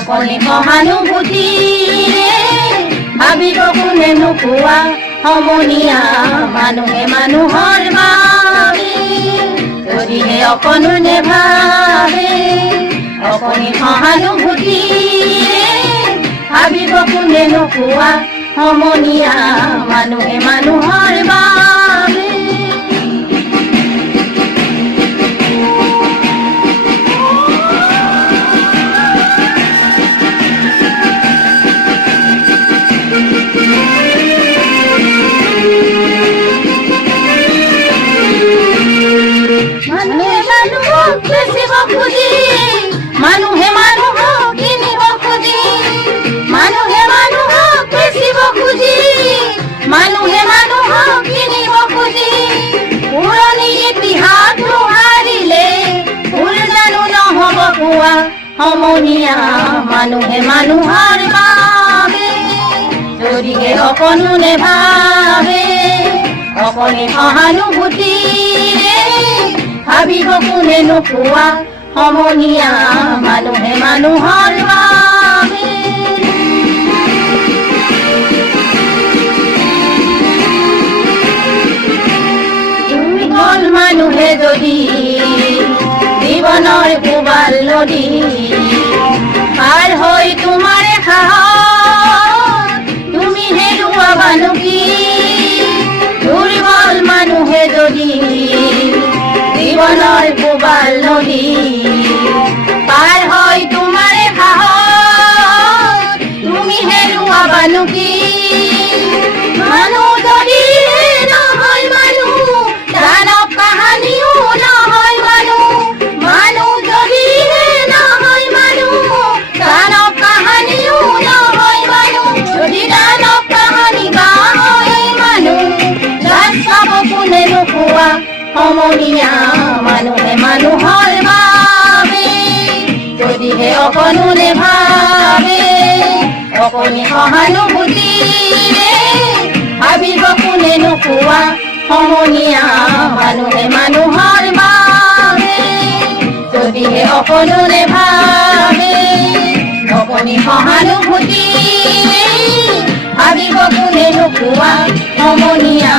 অকণি সহানুভূতিৰে ভাবিব কোনে নোকোৱা সমনীয়া মানুহে মানুহৰ বাবে যদিহে অকণো নেভাবে অকণি সহানুভূতিৰে ভাবিব কোনে নোকোৱা সমনীয়া মানুহে মানুহৰ বাবে মানুহে মানুহক কিনিব খুজি মানুহে মানুহক বেচিব খুজি মানুহে মানুহক কিনিব খুজি পুৰণি ইতিহাস দোহাৰিলে ভুল জানো নহ'ব কোৱা সমনীয়া মানুহে মানুহৰ বাবে যদিহে অকণো নেভাবে অকণি সহানুভূতিৰে ভাবিব কোনে নোকোৱা সমনীয়া মানুহে মানুহৰ বাবে দুইখন মানুহে যদি জীৱনৰ কোবাল নদী পাৰ হৈ তোমাৰে সাহস তুমি হেৰুৱাবানো কি দুৰ্বল মানুহে যদি জীৱনৰ কোবাল নদী পাৰ হৈ তোমাৰে সাহস তুমি হেৰুৱাবানো কি মানুহ যদি নহয় মানুহ দানৱ কাহানিও নহয় মানুহ মানুহ যদি নহয় মানুহ দানৱ কাহানিও নহয় মানুহ যদি দানৱ কাহানি বা হয় মানুহ যাক চাব কোনে নোকোৱা সমনীয়া মানুহে মানুহৰ বাবে যদিহে অকণো নেভাবে অকণি সহানুভূতিৰে ভাবিব কোনে নোকোৱা সমনীয়া মানুহে মানুহৰ বাবে যদিহে অকণো নেভাবে অকণি সহানুভূতিৰে ভাবিব কোনে নোকোৱা সমনীয়া